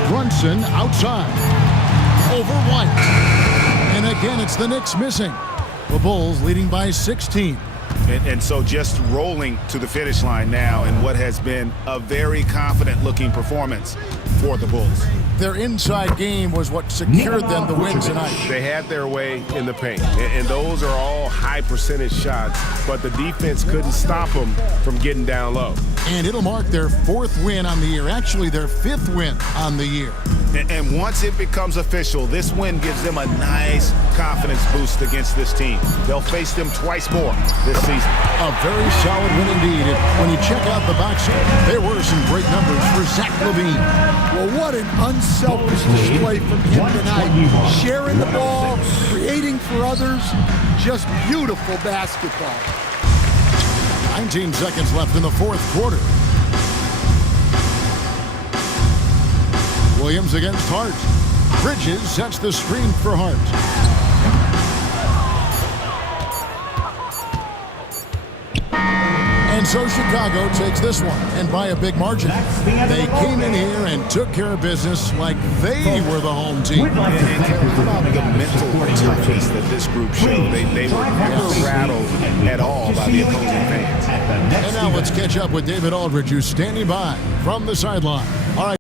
Brunson outside. Over White. And again, it's the Knicks missing. The Bulls leading by 16. And so just rolling to the finish line now in what has been a very confident-looking performance for the Bulls. Their inside game was what secured them the win tonight. They had their way in the paint, and those are all high-percentage shots, but the defense couldn't stop them from getting down low. And it'll mark their 4th win on the year, actually their 5th win on the year. And once it becomes official, this win gives them a nice confidence boost against this team. They'll face them twice more this season. A very solid win indeed. When you check out the box score, there were some great numbers for Zach LaVine. Well, what an unselfish display from him tonight. Sharing the ball, creating for others, just beautiful basketball. 19 seconds left in the 4th quarter. Williams against Hart. Bridges sets the screen for Hart. And so Chicago takes this one, and by a big margin. They came in here and took care of business like they were the home team. And how about the mental toughness that this group showed? They were never rattled at all by the opposing fans. And now let's catch up with David Aldridge, who's standing by from the sideline. All right.